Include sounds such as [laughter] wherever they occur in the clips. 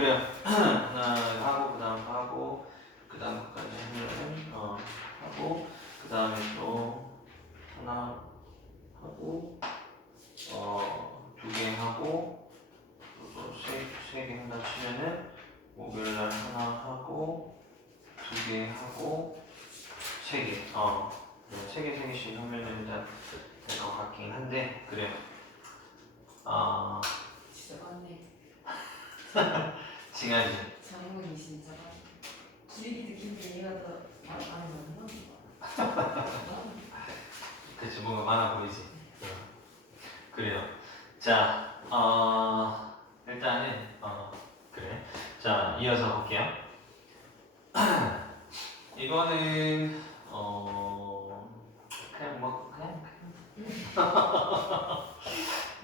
그래요. 하나 하고 그 다음 거 하고 그 다음 거까지 하면 어 하고 그 다음에 또 하나 하고 어두 개 하고 또세세 개 한다 치면은 목요일 날 하나 하고 두 개 하고 세 개. 어. 세 개, 세 개씩 하면은 일단 될 것 같긴 한데 그래요. 아 진짜 많네. 시간이 장문이 진짜 많네. 기르기 듣기인데 얘가 더 말- 많이 맞나? 그치 뭔가 많아 보이지. 어. 그래요. 자, 어, 일단은 어, 그래. 자, 이어서 볼게요. [clears throat] 이거는 어 그냥 뭐 그냥 [laughs]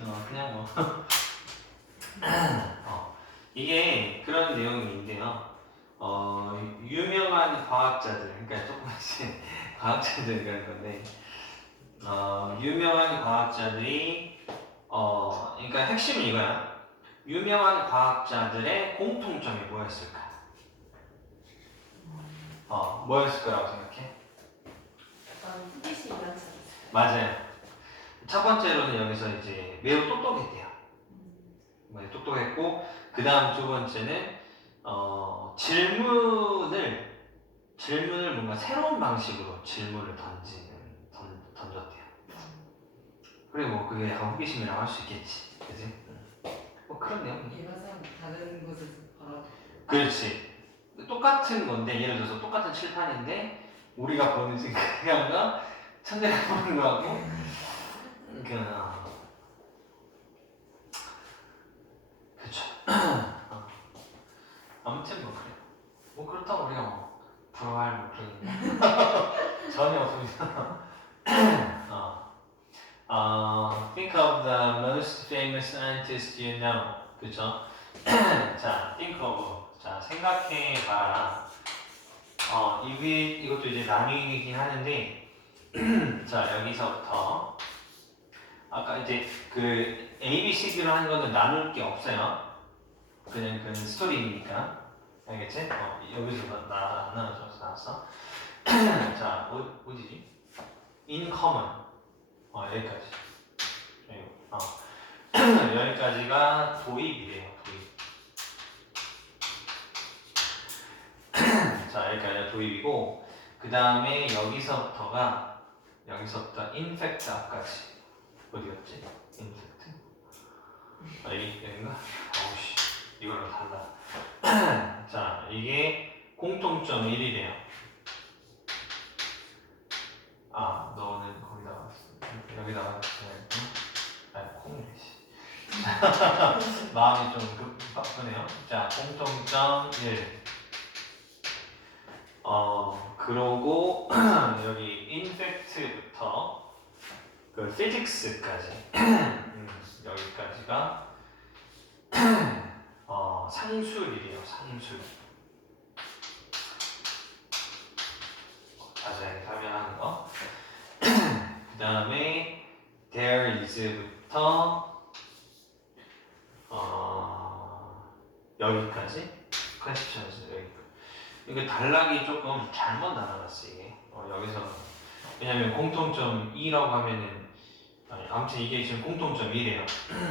어 그냥 뭐 [clears throat] 어, 이게 그런 내용인데요. 어 유명한 과학자들 그러니까 조금씩 [laughs] 과학자들 그런 건데 어 유명한 과학자들이 어 그러니까 핵심은 이거야. 유명한 과학자들의 공통점이 뭐였을까? 어 뭐였을 거라고 생각해? 차. 맞아요. 첫 번째로는 여기서 이제 매우 똑똑했대요. 매우 똑똑했고 그 다음 두 번째는 어, 질문을 질문을 뭔가 새로운 방식으로 질문을 던지는 던, 던졌대요. 그리고 뭐 그게 약간 호기심이라고 할 수 있겠지, 그지? 일반사람 다른 곳에서 바라. 그렇지. 똑같은 건데 예를 들어서 똑같은 칠판인데 우리가 보는 생각과 천재가 보는 거하고 그 어. 그쵸. [clears throat] 어. 아무튼 뭐 그래. 뭐 그렇다고 우리가 뭐 부러워할 뭐 그런 전혀 없습니다. [clears throat] 어. 어, think of the most famous scientist you know. 그죠? [clears throat] 자, think of. 자, 생각해봐라. 어, 이게, 이것도 이제 나뉘긴 하는데, [clears throat] 자, 여기서부터. 아까 이제 그 A, B, C, D로 하는 거는 나눌 게 없어요. 그냥 그 스토리니까. 알겠지? 어, 여기서 나, 나, 안 나눠줘서 나왔어. [clears throat] 자, 어, 어디지? in common. 어, 여기까지. 여기, 어. [clears throat] 여기까지가 도입이래요, 도입. [clears throat] 자, 여기까지가 도입이고, 그 다음에 여기서부터가, 여기서부터 infect 앞까지. 어디였지? infect? 아, 여기, 여긴가? 어우씨, 이걸로 달라. [clears throat] 자, 이게 공통점 1이래요. 아, 너는 거기다가, 여기다가, 아, 콩이래, 씨. [laughs] 마음이 좀 급, 바쁘네요. 자, 공통점 1. 어, 그러고, [clears throat] 여기 infect부터 그 physics까지, [clears throat] 음, 여기까지가, [clears throat] 어, 상술이래요, 상술. 자세하게 설명하는 거. 그 다음에 is부터 어, 여기까지? questions 여기 이게 단락이 조금 잘못 나눠놨어 이게. 어, 여기서. 왜냐면 공통점 2라고 하면은 아니, 아무튼 이게 지금 공통점 1이에요.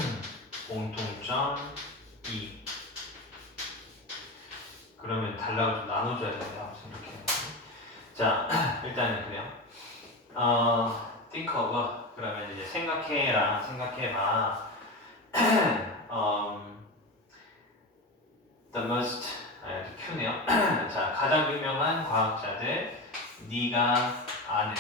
[clears throat] 공통점 2 그러면 단락을 좀 나눠줘야 돼요 아무튼 이렇게 자 [clears throat] 일단은 그래요. 어, think of 그러면 이제 생각해라 생각해봐. um, [clears throat] the most 아, 이렇게 큐네요. [clears throat] 자 가장 유명한 과학자들 네가 아는.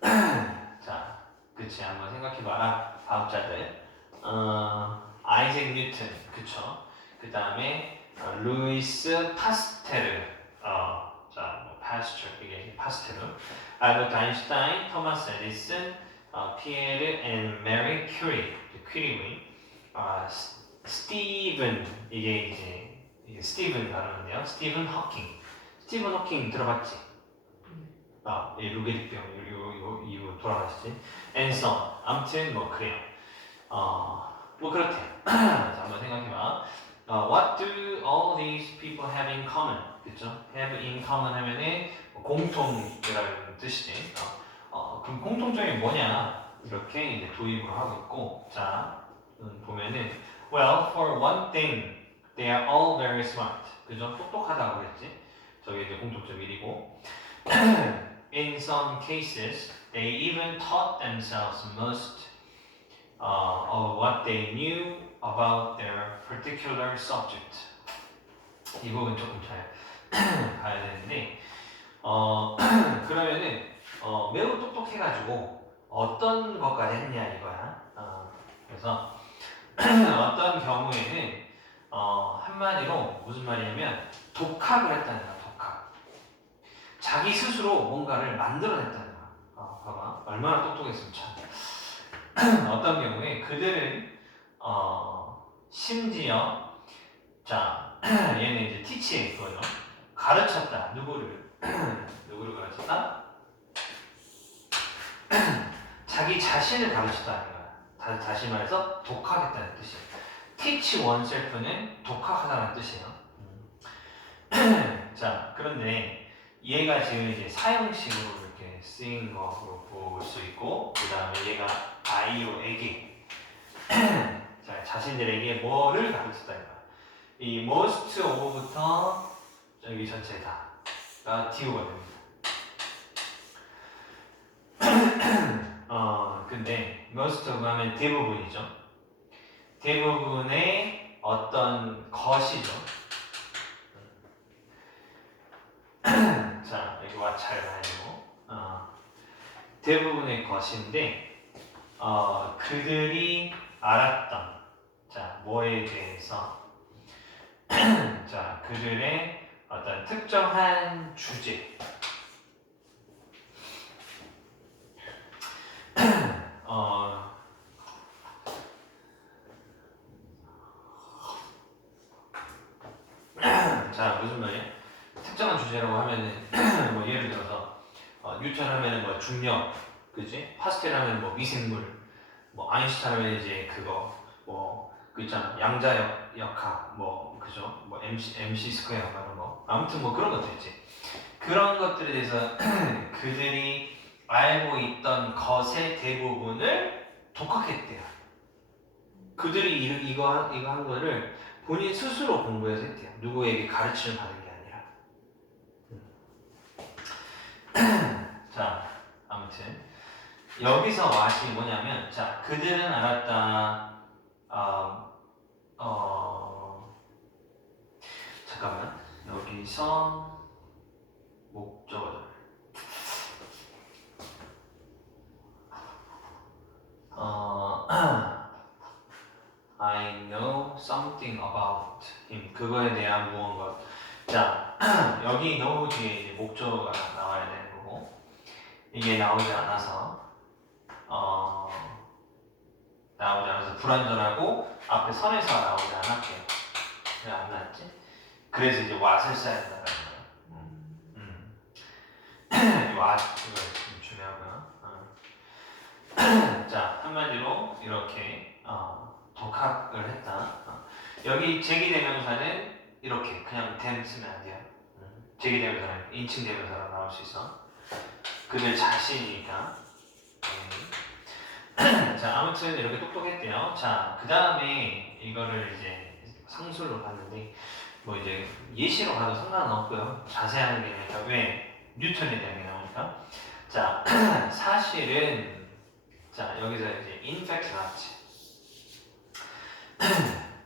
[clears throat] 자 그치 한번 생각해봐라 과학자들. 어, 아이작 뉴튼 그쵸? 그 다음에 어, 루이스 파스테르. 어, 파스처 이게 파스테르 알버트 아인슈타인 토마스 에디슨 어, 피에르 앤 메리 큐리 큐리 아 스- 스티븐 이게 이제 이게 스티븐 발음인데요. 스티븐 허킹. 스티븐 허킹 들어봤지? 아, 이 루게릭병 이거 이거 돌아가시지? 앤서 아무튼 뭐 그래요. 어뭐 그렇대. [clears throat] 자, 한번 생각해봐. 어, what do all these people have in common? 그쵸? have in common 하면은 뭐 공통이라는 뜻이지. 어, 어, 그럼 공통점이 뭐냐? 이렇게 이제 도입을 하고 있고, 자, 음, 보면은, well, for one thing, they are all very smart. 그죠? 똑똑하다고 그랬지? 저게 이제 공통점 1이고. in some cases, they even taught themselves most uh, of what they knew about their particular subject. 이 부분 조금 잘 [clears throat] 봐야 되는데, 어, [clears throat] 그러면은 어, 매우 똑똑해가지고 어떤 것까지 했냐 이거야. 어, 그래서 [clears throat] 어떤 경우에는 어, 한마디로 무슨 말이냐면 독학을 했다는 거야. 독학. 자기 스스로 뭔가를 만들어냈다는 거야. 어, 봐봐. 얼마나 똑똑했으면 참. 어떤 경우에 그들은 어, 심지어 자 얘는 이제 티치의 그거죠. 가르쳤다. 누구를 [clears throat] 누구를 가르쳤다? [clears throat] 자기 자신을 가르쳤다는 거야. 다, 다시 말해서 독학했다는 뜻이에요. teach oneself는 독학하다는 뜻이에요. 음. [clears throat] 자, 그런데 얘가 지금 이제 사형식으로 이렇게 쓰인 거로 볼 수 있고, 그 다음에 얘가 아이오에게 자, 자신들에게 뭐를 가르쳤다는 거야. 이 most of부터 여기 전체 다가 디오가 됩니다. [clears throat] 어, 근데 most of 하면 대부분이죠. 대부분의 어떤 것이죠. [clears throat] 자, 여기 와잘 되고, 어, 대부분의 것인데, 어, 그들이 알았던, 자, 뭐에 대해서, [clears throat] 자, 그들의 어떤 특정한 주제, [clears throat] 어, [clears throat] 자 무슨 말이야? 특정한 주제라고 하면은 [clears throat] 뭐 예를 들어서 어, 뉴턴 하면은 뭐 중력, 그지? 파스텔 하면 뭐 미생물, 뭐 아인슈타인 하면 이제 그거 뭐 그 있잖아 양자역 역학 뭐 그죠? 뭐 MC MC 스퀘어 이런 거 아무튼 뭐 그런 것들 있지. 그런 것들에 대해서 [clears throat] 그들이 알고 있던 것의 대부분을 독학했대요. 그들이 이, 이거 이거 한 거를 본인 스스로 공부해서 했대요. 누구에게 가르침을 받은 게 아니라. 음. [clears throat] 자, 아무튼 여기서 왓이 뭐냐면, 자, 그들은 알았다. 어, 어, 잠깐만. 여기서 목적어. 어, [clears throat] I know something about him. 그거에 대한 무언가. 자, [clears throat] 여기 know 뒤에 이제 목적어가 나와야 되는 거고, 이게 나오지 않아서, 어, 나오지 않아서 불완전하고, 앞에 선에서 나오지 않았대요. 왜 안 나왔지? 그래서 이제 써야 된다는 거예요. 음. [clears throat] 왓, 이거 좀 중요하고요. 어. [clears throat] 자, 한마디로 이렇게, 어, 독학을 했다. 어. 여기 제기대명사는 이렇게 그냥 된 쓰면 안 돼요. 음. 제기대명사는 인칭대명사로 나올 수 있어. 그들 자신이니까. 음. [clears throat] 자, 아무튼 이렇게 똑똑했대요. 자, 그 다음에 이거를 이제 상술로 봤는데, 뭐 이제 예시로 가도 상관은 없고요. 자세한 게 아니라 왜 뉴턴에 대한 게 나오니까. 자, [clears throat] 사실은 자 여기서 이제 in fact 나왔지.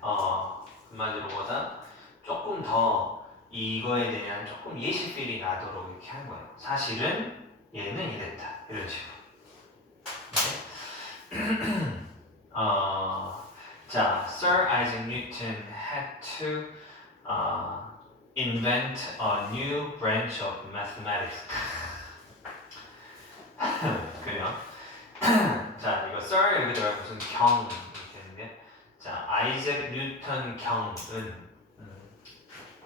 어 한마디로 보다 조금 더 이거에 대한 조금 예시 필이 나도록 이렇게 한 거예요. 사실은 얘는 이랬다 이런 식으로. 네. [clears throat] 어, 자, Sir Isaac Newton had to uh, invent a new branch of mathematics. [laughs] 그래요. [clears throat] 자, 이거 Sir 여기 들어가 무슨 경 이렇게 했는데, 자, 아이작 뉴턴 경은 음,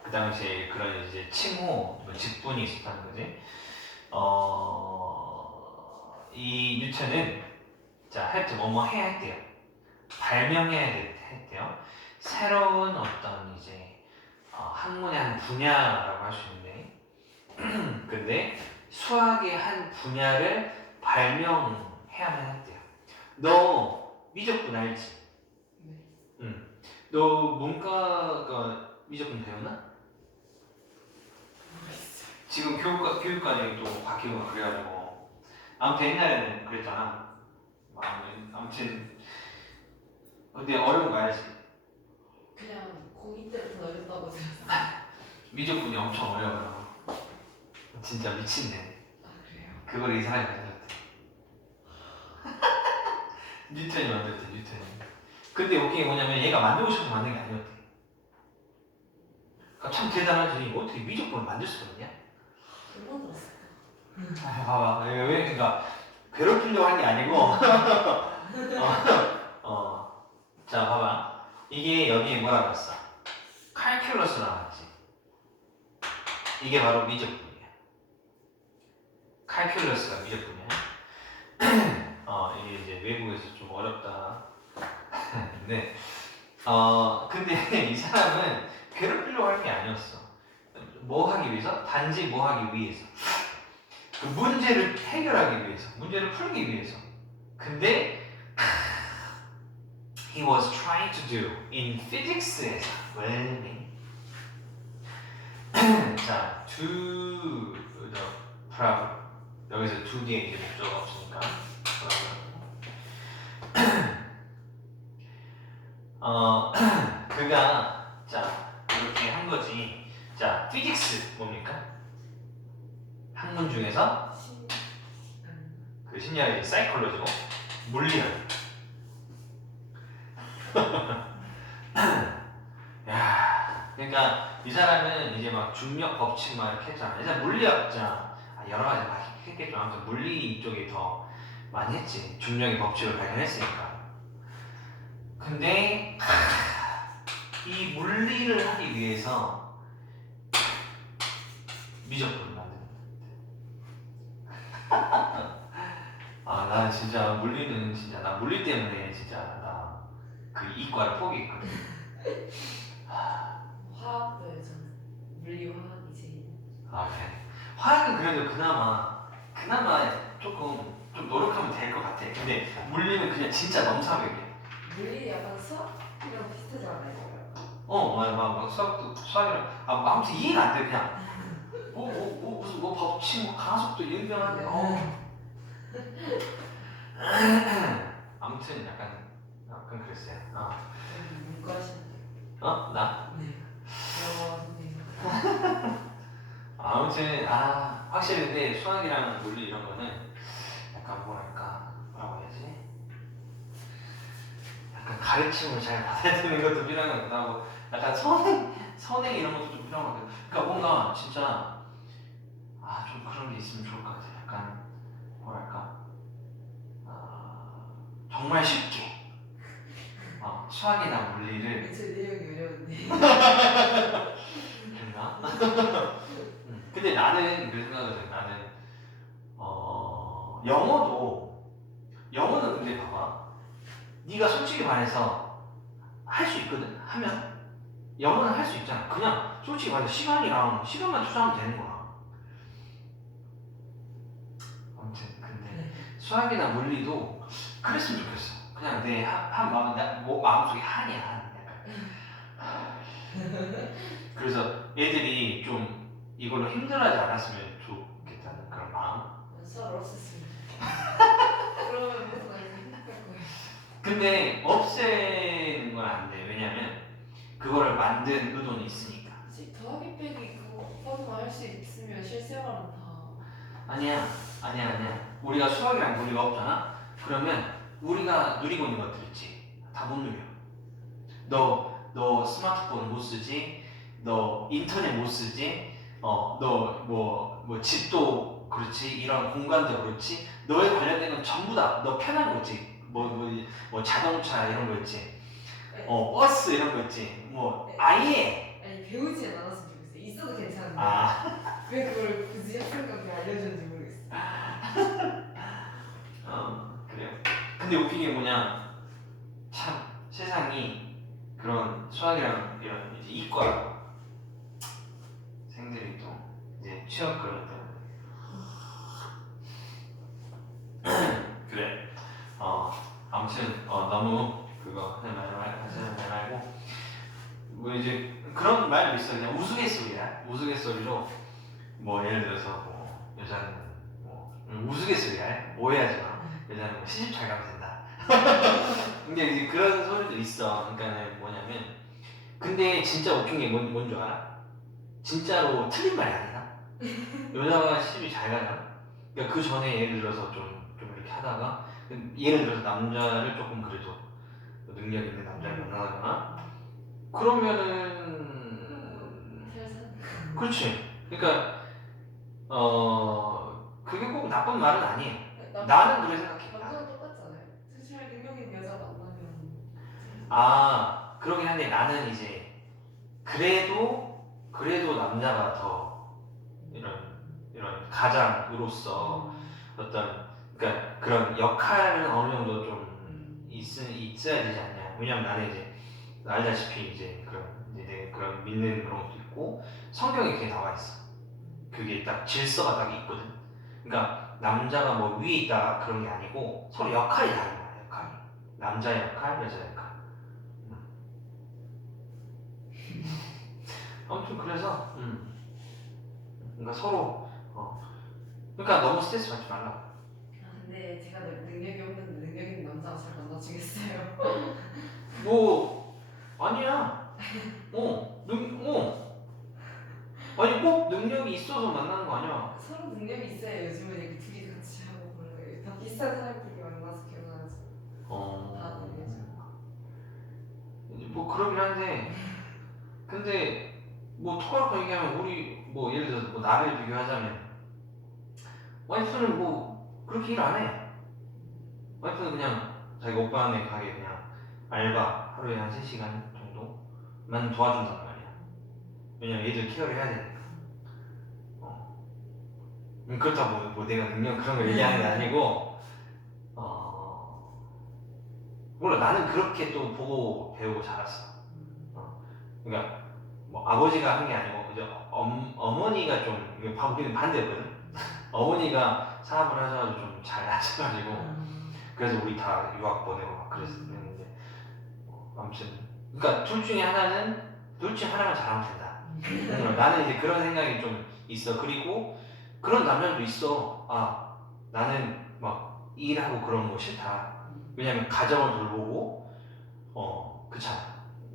그 당시에 그런 이제 칭호, 뭐 직분이 있었다는 거지. 어, 이 뉴턴은 자, to 뭐뭐 해야 했대요. 발명해야 돼- 했대요. 새로운 어떤 이제 어, 학문의 한 분야라고 할 수 있는데, [clears throat] 근데 수학의 한 분야를 발명해야만 했대요. 너 미적분 알지? 네. 너 문과가 미적분 배웠나? 지금 교육과 교육관이 또 바뀌고 막 그래가지고 아무튼 옛날에는 그랬잖아. 뭐 아무- 아무튼 근데 어려운 거 알지? 그냥 고2 때부터 어렸다고 들었어요. 미적분이 엄청 어려워요. 진짜 미친네. 아 그래요? 그걸 이 사람이 만들었대. [laughs] 뉴턴이 만들었대 뉴턴이. 근데 웃긴 게 뭐냐면 얘가 만들고 싶어서 만든 게 아니었대. 그러니까 참 대단하지. 어떻게 미적분을 만들 수가 있냐? 얼마 들었어요? 아, 봐봐. 왜, 왜, 그러니까 괴롭히려고 한 게 아니고. [laughs] 어, 어. 자, 봐봐. 이게 여기에 뭐라고 했어? 칼큘러스 나왔지. 이게 바로 미적분이야. 칼큘러스가 미적분이야. [clears throat] 어, 이게 이제 외국에서 좀 어렵다. 근데, [laughs] 어, 근데 [laughs] 이 사람은 괴롭히려고 한게 아니었어. 뭐 하기 위해서? 단지 뭐 하기 위해서. 그 문제를 해결하기 위해서, 문제를 풀기 위해서. 근데 he was trying to do in physics에서 웰미. [clears throat] 자, to the problem. 여기서 to 뒤에 이제 목적어 없으니까. [clears throat] 어, [clears throat] 그가 자 이렇게 한 거지. 자, physics 뭡니까? 학문 중에서 그 심리학이 사이콜로지고 물리학. 야, 그러니까 이 사람은 이제 막 중력 법칙 막 이렇게 했잖아. 일단 물리학자 아, 여러 가지 막 했겠죠. 아무튼 물리 쪽에 더 많이 했지. 중력의 법칙을 발견했으니까. 근데 하, 이 물리를 하기 위해서 미적분을 만드는 [laughs] 아, 나는 진짜 물리는 진짜 나 물리 때문에 진짜 나 그 이과를 포기했거든. 화학도요 저는 물리 화학이 제일 아, 그래. 화학은 그래도 그나마 그나마 조금 좀 노력하면 될 것 같아. 근데 물리는 그냥 진짜 넘사벽이야. 물리 약간 수학이랑 비슷하지 않아요? 어, 맞아, 막, 막 수학도 수학이랑 아, 뭐 아무튼 이해가 안 돼 그냥. 뭐, 뭐, 뭐 무슨 뭐 법칙, 뭐 가속도 유명한데. 어. 아무튼 약간 약간 그랬어요. 어, 여기 문과 하시는 어? 나? 네. 영어 선생님 [laughs] 아무튼 아 확실히 근데 수학이랑 물리 이런 거는 약간 뭐랄까 뭐라고 해야지? 약간 가르침을 잘 받아야 되는 것도 필요한 것 같기도 하고. 약간 선행 선행 이런 것도 좀 필요한 것 같아요. 그러니까 뭔가 진짜 아 좀 그런 게 있으면 좋을 것 같아요. 약간 뭐랄까 아, 정말 쉽게. 어, 수학이나 물리를 제 내용이 어려운데 그런가? 음, 근데 나는 그 생각을 해. 나는 어 영어도 영어는 근데 봐봐. 네가 솔직히 말해서 할 수 있거든. 하면 영어는 할 수 있잖아. 그냥 솔직히 말해서 시간이랑 시간만 투자하면 되는 거야. 아무튼 근데 수학이나 물리도 그랬으면 좋겠어. 그냥 내한 마음 나 뭐, 마음속에 한이야 한. 약간. 그래서 애들이 좀 이걸로 힘들어하지 않았으면 좋겠다는 그런 마음. 수학 없었습니다 [laughs] 그러면 모두가 이제 행복할 거예요 근데 없애는 건 안 돼. 왜냐면 그거를 만든 의도는 있으니까. 시- 더하기 빼기 그거 오빠도 할수 있으면 실생활은 다 아니야, 아니야, 아니야. 우리가 수학이랑 물리가 없잖아. 그러면 우리가 누리고 있는 것들 있지. 다 못 누려. 너, 너 스마트폰 못 쓰지. 너 인터넷 못 쓰지. 어, 너 뭐, 뭐 집도 그렇지. 이런 공간도 그렇지. 너에 관련된 건 전부 다 너 편한 거 있지. 뭐, 뭐, 뭐 자동차 이런 거 있지. 어, 버스 이런 거 있지. 뭐 아예 아니 배우지 않았으면 좋겠어요 있어도 괜찮은데 아, [laughs] 왜 그걸 굳이 학생한테 알려주는지 모르겠어요 어, [laughs] 그래요. 근데 웃긴 게 뭐냐. 참 세상이 그런 수학이랑 이런 이제 이과 생들이 또 이제 취업 그런 때문에 [clears throat] 그래. 어 아무튼 어 너무 그거 하지 말고 하지 말고. 뭐 이제 그런 말도 있어 그냥 우스갯소리야. 우스갯소리로 뭐 예를 들어서 뭐 여자는 뭐 음, 우스갯소리야. 오해하지 마 여자는 뭐 시집 잘 가면 근데 이제 그런 소리도 있어. 그러니까는 뭐냐면 근데 진짜 웃긴 게 뭔, 뭔줄 알아? 진짜로 틀린 말이 아니라 여자가 시집이 잘 가잖아 그러니까 그 전에 예를 들어서 좀, 좀 이렇게 하다가 예를 들어서 남자를 조금 그래도 능력 있는 남자를 만나거나? 그러면은. 그렇지. 그러니까 어 그게 꼭 나쁜 말은 아니에요. 남- 나는 그래 생각해 나는. 남자는 똑같잖아요. 사실 능력 있는 여자 만나면 아 그러긴 한데 나는 이제 그래도 그래도 남자가 더 이런 이런 가장으로서 어떤 그러니까 그런 역할은 어느 정도 좀 있, 있어야 되지 않냐. 왜냐면 나는 이제 알다시피 이제 그런 이제 내 그런 믿는 그런 것도 있고 성경에 그게 나와 있어. 그게 딱 질서가 딱 있거든. 그러니까 남자가 뭐 위에 있다 그런 게 아니고 서로 역할이 다른 거야 역할이. 남자의 역할 여자의 역할 아무튼 그래서 음. 그러니까 서로 어. 그러니까 너무 스트레스 받지 말라 아, 근데 제가 능- 능력이 없는데 능력 있는 남자가 잘 만나주겠어요. [laughs] 뭐 아니야 어, 능, 어. 아니 꼭 능력이 있어서 만나는 거 아니야 서로 능력이 있어야 요즘은 이렇게 둘이 같이 하고 그런 거예요. 더 비싼 사람끼리 만나서 결혼하지. 어. 다 능력이죠. 이제 뭐 그러긴 한데 근데 뭐 토하고 얘기하면 우리 뭐 예를 들어서 뭐 나를 비교하자면 와이프는 뭐 그렇게 일 안 해. 와이프는 그냥 자기 오빠네 가게 그냥 알바 하루에 한 3시간 정도만 도와준단 말이야. 왜냐면 얘들 케어를 해야 되니까. 어. 음, 그렇다고 뭐 내가 능력 그런 걸 얘기하는 게 아니고 어. 몰라 나는 그렇게 또 보고 배우고 자랐어. 어. 그러니까 뭐 아버지가 한 게 아니고 이제 엄, 어머니가 좀 이게 바- 우리는 반대거든. [laughs] 어머니가 사업을 하셔가지고 좀 잘 하셔가지고 그래서 우리 다 유학 보내고 막 그랬었는데 어, 아무튼 그러니까 둘 중에 하나는 둘 중에 하나만 잘하면 된다. 음, [laughs] 나는 이제 그런 생각이 좀 있어. 그리고 그런 남자도 있어. 아 나는 막 일하고 그런 거 싫다. 왜냐면 가정을 돌보고 어 그렇잖아.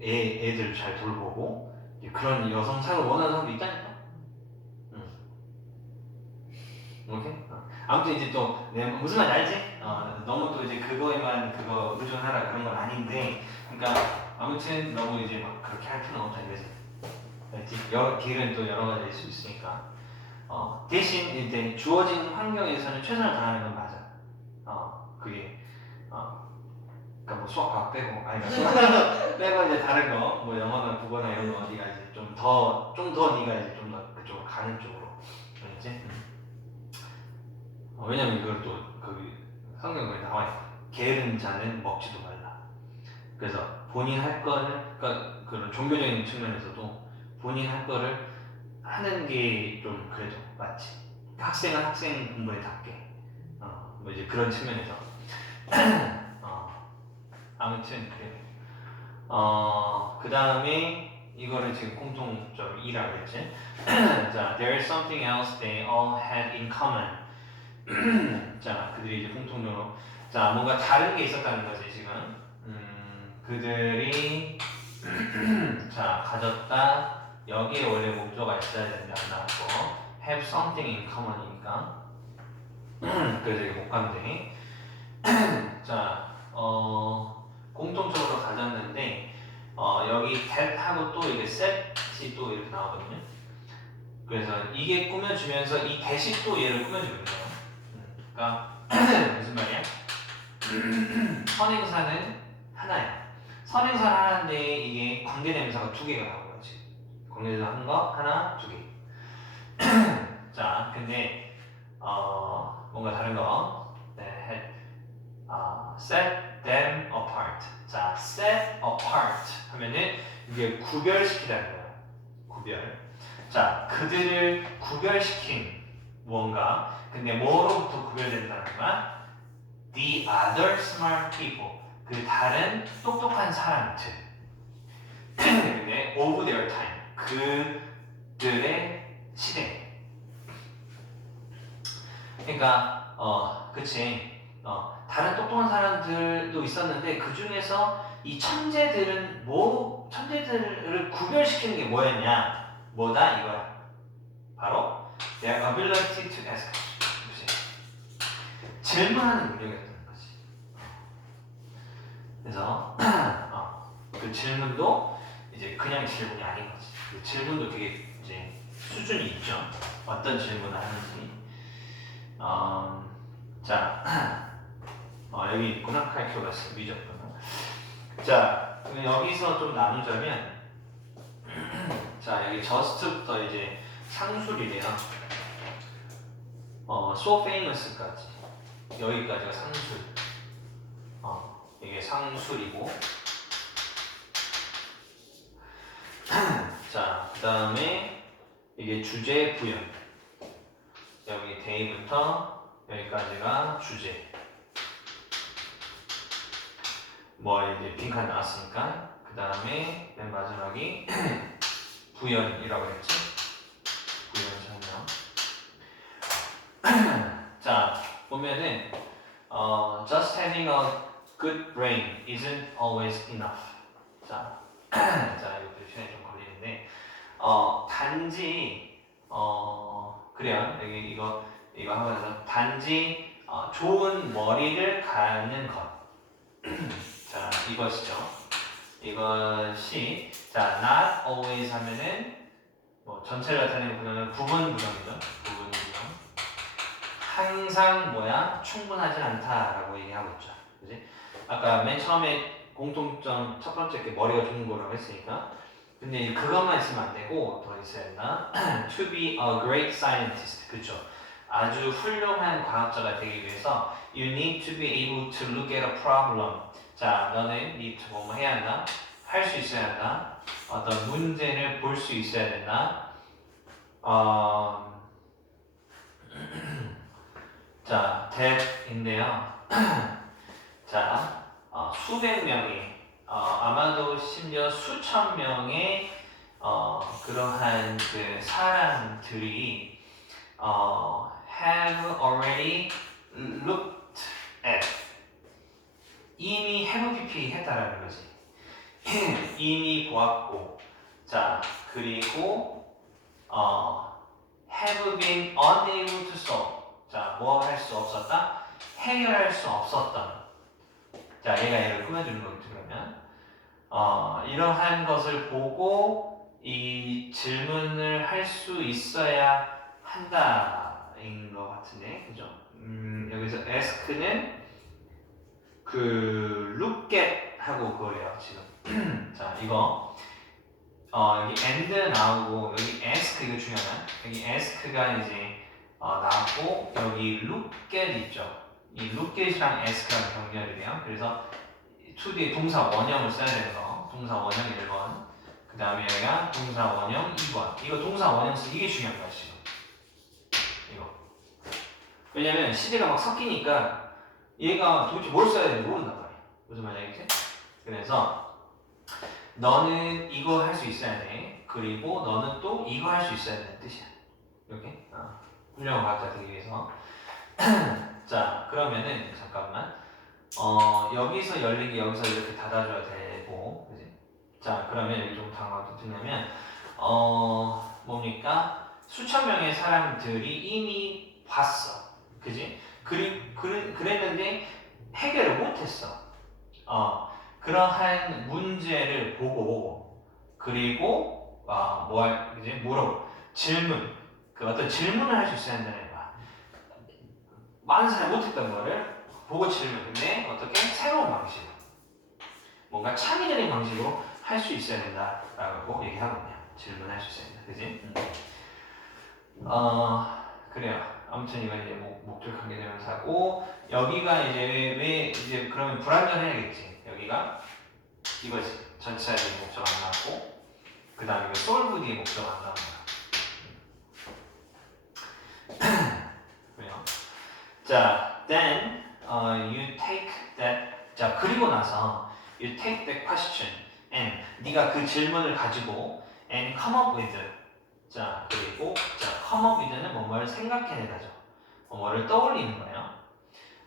애 애들 잘 돌보고 그런 여성상을 원하는 사람도 있다니까. 응. 오케이. 어. 아무튼 이제 또내 무슨 말인지 알지? 어, 너무 또 이제 그거에만 그거 의존하라 그런 건 아닌데, 그러니까 아무튼 너무 이제 막 그렇게 할 필요는 없다 이거지. 네, 여러 길은 또 여러 가지일 수 있으니까. 어, 대신 이제 주어진 환경에서는 최선을 다하는 건 맞아. 어, 그게 어, 그러니까 뭐 수학 과학 빼고 아니 그러니까 수학 [laughs] 빼고 이제 다른 거 뭐 영어나 국어나 이런 거 네가 이제 좀 더 좀 더 네가 이제 좀 더 그쪽으로 가는 쪽으로 알겠지? 어, 왜냐면 이걸 또 거기 성경에 나와 있어. 게으른 자는 먹지도 말라. 그래서 본인 할 거를 그러니까 그런 종교적인 측면에서도 본인 할 거를 하는 게 좀 그래도 맞지. 학생은 학생 공부에 답게. 어, 뭐 이제 그런 측면에서. [clears throat] 어, 아무튼 그래. 어, 그 다음에 이거를 지금 공통점 2라고 했지. 자, there is something else they all had in common. [clears throat] 자, 그들이 이제 공통적으로 자 뭔가 다른 게 있었다는 거지 지금. 음, 그들이 [clears throat] 자 가졌다 여기에 원래 목조가 있어야 되는데 안 나왔고 have something in common이니까 [clears throat] 그래서 이게 목감대. 자, 어 공통적으로 가졌는데 어 여기 that하고 또 이게 set이 또 이렇게 나오거든요. 그래서 이게 꾸며주면서 이또 얘를 꾸며주고 있는 거예요. 그러니까 [clears throat] 무슨 말이야? [clears throat] 선행사는 하나야. 선행사 하나인데 이게 관계대명사가 두 개가 나오는 거지. 관계대명사 한 거, 하나, 두 개. [clears throat] 자, 근데 어 뭔가 다른 거. 네, 어, set them apart. 자, set apart 하면은 이게 구별시키다는 거야. 구별. 자, 그들을 구별시킨 무언가. 근데 뭐로부터 구별된다는 거야? The other smart people. 그 다른 똑똑한 사람들. 근데 of their time. 그들의 시대. 그러니까 어, 그치. 어, 다른 똑똑한 사람들도 있었는데 그 중에서 이 천재들은 뭐 천재들을 구별시키는 게 뭐였냐? 뭐다 이거야. 바로 their ability to ask. 그치? 질문하는 능력이었다는 거지. 그래서 [clears throat] 어, 그 질문도 이제 그냥 질문이 아닌 거지. 그 질문도 되게 이제 수준이 있죠. 어떤 질문을 하는지. 음, 자, [clears throat] 어, 여기 있구나. 칼큐러스 미적분. 자, 여기서 좀 나누자면, 자 여기 저스트부터 이제 상술이래요. 어, so famous까지 여기까지가 상술. 어, 이게 상술이고. [clears throat] 자, 그 다음에 이게 주제 부연. 여기 데이부터 여기까지가 주제. 뭐 이제 빈칸 나왔으니까 그 다음에 맨 마지막이 [clears throat] 부연이라고 했지. 부연 설명. 자 보면은 어, just having a good brain isn't always enough. 자, [clears throat] 자 이것도 시간이 좀 걸리는데 어, 단지 어, 그래요. 여기 이거 이거 하면서 단지 어, 좋은 머리를 갖는 것. [clears throat] 자, 이것이죠. 이것이 자, not always 하면은 뭐 전체를 나타내는 부분은 부분 부정이죠. 부분 부정. 항상 뭐야? 충분하지 않다라고 얘기하고 있죠. 그지? 아까 맨 처음에 공통점 첫 번째 게 머리가 좋은 거라고 했으니까 근데 그것만 있으면 안 되고 더 있어야 했나? [clears throat] to be a great scientist. 그쵸? 아주 훌륭한 과학자가 되기 위해서 you need to be able to look at a problem. 자, 너는 to 뭐뭐 해야 한다? 할 수 있어야 한다. 어떤 문제를 볼 수 있어야 된다. 어... [clears throat] 자, that인데요. [clears throat] 자, 어, 수백 명이 어, 아마도 심지어 수천 명의 어, 그러한 그 사람들이 어, have already looked at 이미 pp 했다라는 거지. 이미 보았고, 자 그리고 어, have been unable to solve. 자, 뭐할수 없었다? 해결할 수 없었던. 자, 얘가 얘를 꾸며주는 거겠죠, 그러면. 어, 이러한 것을 보고 이 질문을 할 수 있어야 한다인 것 같은데, 그죠? 음, 여기서 ask는 그 look 하고 그거래요, 지금. [clears throat] 자, 이거. 어, 여기 and 나오고, 여기 ask 이거 중요하다. 여기 ask가 이제 어, 나왔고, 여기 look 있죠. 이 look at이랑 ask랑 병렬이 돼요. 그래서 2 뒤에 동사 원형을 써야 되는 거. 동사 원형 1번. 그 다음에 여기가 동사 원형 2번. 이거 동사 원형 쓰 이게 중요한 거야, 지금. 이거. 왜냐면 시대가 막 섞이니까 얘가 도대체 뭘 써야 되는지 모른단 말이야. 무슨 말이지? 그래서 너는 이거 할 수 있어야 돼. 그리고 너는 또 이거 할 수 있어야 되는 뜻이야. 이렇게. 어. 훌륭한 과학자 되기 위해서. [clears throat] 자, 그러면은 잠깐만. 어, 여기서 열리기 여기서 이렇게 닫아줘야 되고, 그지? 자, 그러면 여기 좀 당황도 드냐면, 어, 뭡니까? 수천 명의 사람들이 이미 봤어. 그지? 그리, 그래, 그랬는데 해결을 못했어. 어, 그러한 문제를 보고, 그리고, 어, 뭐, 할- 그지? 물어, 질문. 그 어떤 질문을 할 수 있어야 한다는 거야. 많은 사람이 못했던 거를 보고 질문. 근데 어떻게? 새로운 방식으로. 뭔가 창의적인 방식으로 할 수 있어야 된다라고 얘기하거든요. 질문할 수 있어야 된다. 그지? 음. 어, 그래요. 아무튼 이건 이제 목, 목줄 관계대명사고 여기가 이제 왜, 왜 이제 그러면 불완전해야겠지. 여기가 이거지. 뒤에 목적 안 나왔고, 그 다음에 이거 solve 뒤에 목적 안 나온 거야. [clears throat] 그래요. 자, then uh, you take that. 자, 그리고 나서 you take that question and 네가 그 질문을 가지고 and come up with. 자, 그리고 자, up with는 뭐뭐를 생각해내다죠. 뭐뭐를 떠올리는 거예요.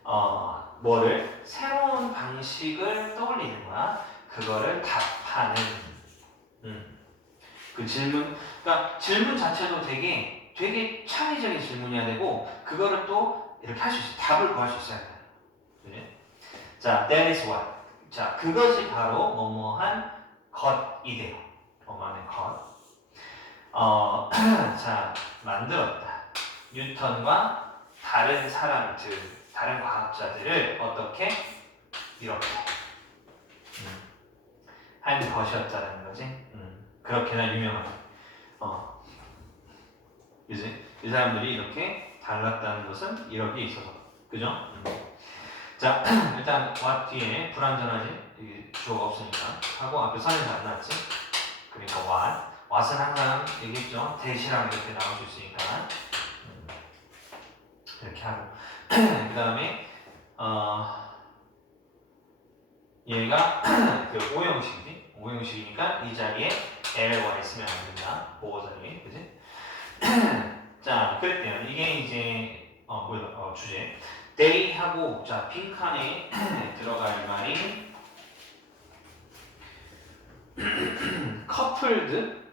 어, 뭐를 새로운 방식을 떠올리는 거야. 그거를 답하는. 음. 그 질문, 그러니까 질문 자체도 되게 되게 창의적인 질문이어야 되고 그거를 또 이렇게 할 수 있어. 답을 구할 수 있어야 돼. 그지? 자, that is what. 자, 그것이 바로 뭐뭐한 것이 돼요. 뭐뭐하는 것. 어, [clears throat] 자, 만들었다. 뉴턴과 다른 사람들, 다른 과학자들을 어떻게 이렇게 음, 한 것이었다는 거지. 음, 그렇게나 유명한. 어, 이제 이 사람들이 이렇게 달랐다는 것은 이렇게 있어서, 그죠? 음. 자, [clears throat] 일단 what 뒤에 불완전하지 이 주어가 없으니까 하고 앞에 선에서 안 나왔지. 그러니까 what, what은 항상 얘기했죠. 대시랑 이렇게 나올 수 있으니까 음, 이렇게 하고 [clears throat] 그 다음에 어, 얘가 [clears throat] 그 오형식이지. 오형식이니까 이 자리에 L와 있으면 안 된다. 보호 자리, 그지? [clears throat] 자, 그랬대요. 이게 이제 어, 뭐야, 어, 주제. they 하고 자 빈칸에 들어갈 말이 coupled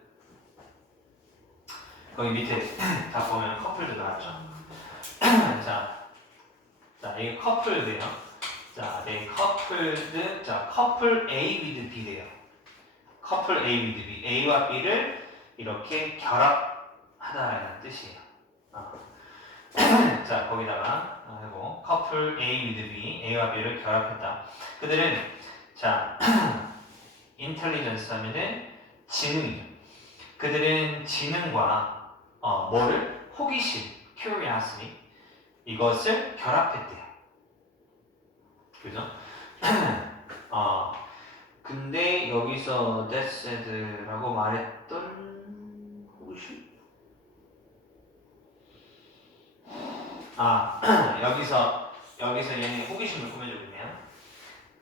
거기 밑에 다 보면 coupled 나왔죠. 자, 자, 이게 coupled예요. 자, they coupled, 자, couple A with B래요. couple A with B, A와 B를 이렇게 결합하다라는 뜻이에요. 어. 자, 거기다가 하고 couple A with B, A와 B를 결합했다. 그들은 자, intelligence 하면은 지능이죠. 그들은 지능과 어, 뭐를 호기심, curiosity 이것을 결합했대요. 그죠? [clears throat] 어, 근데 여기서 that said라고 말했던 호기심? 아, [clears throat] 여기서 여기서 얘네 호기심을 꾸며주고 있네요.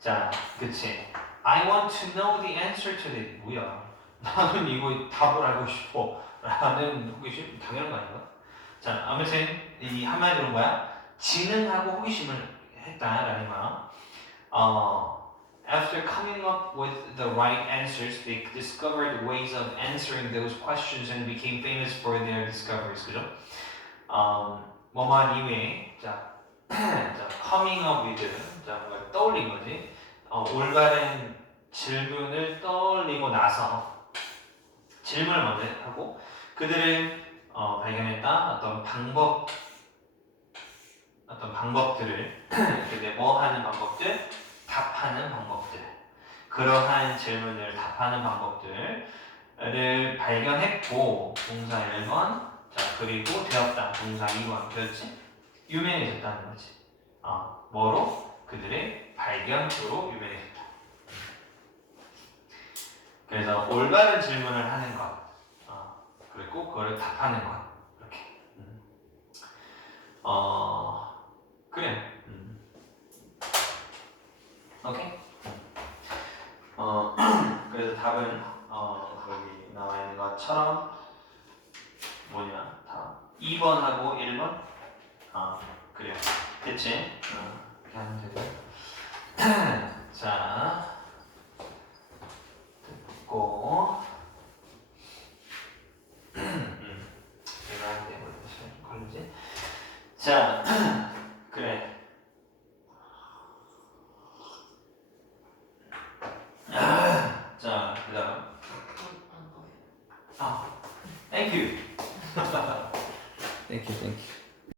자, 그치. I want to know the answer to this. 뭐야? 나는 이거 답을 알고 싶어. 라는 호기심 당연한 거 아닌가? 자, 아무튼 이 한마디로 뭐야? 지능하고 호기심을 했다라는 거야. 어, after coming up with the right answers, they discovered ways of answering those questions and became famous for their discoveries. 그죠? 음, 뭐만 이외에 자, 자, coming up with 자, 뭘 떠올린 거지. 어, 올바른 질문을 떠올리고 나서 질문을 먼저 하고 그들은 어, 발견했다. 어떤 방법 어떤 방법들을 근데 뭐 하는 방법들 답하는 방법들. 그러한 질문을 답하는 방법들을 발견했고 동사 1번 자 그리고 되었다. 동사 2번 그렇지? 유명해졌다는 거지. 어, 뭐로? 그들의 발견으로 유명해졌다. 그래서 올바른 질문을 하는 것. 어, 있고 그거를 답하는 것 이렇게. 음. 어 그래. 음. 오케이. 어 [clears throat] 그래서 답은 어 여기 나와 있는 것처럼 뭐냐? 다 2번하고 1번? 아 그래 됐지? 어, 이렇게 하면 되고. [clears throat] 자 듣고. 자, [clears throat]